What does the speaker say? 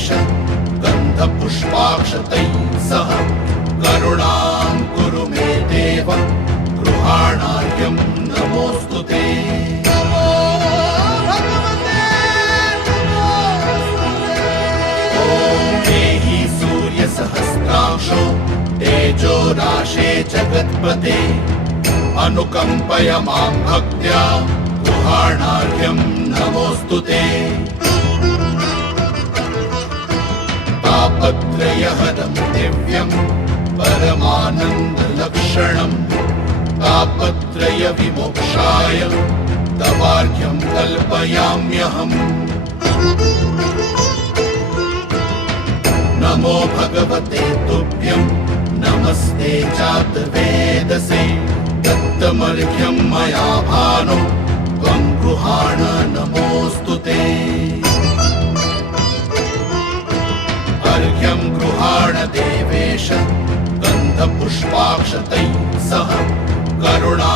देवेश गन्धपुष्पाक्षतैः सह करुणां कुरु मे देव गृहाणार्घ्यं नमोऽस्तु ते। सहस्रांशो तेजो राशे जगत्पते अनुकम्पय मां भक्त्या गृहाणार्घ्यं नमोऽस्तु ते। तापत्रयहरं दिव्यं परमानन्दलक्षणं तापत्रय विमोक्षाय तवार्घ्यं कल्पयाम्यहम्। नमो भगवते तुभ्यं नमस्ते जातवेदसे दत्तमर्घ्यं मया भानो त्वं गृहाण नमोऽस्तु ते। अर्घ्यं गृहाण देवेश गन्धपुष्पाक्षतैः सह करुणा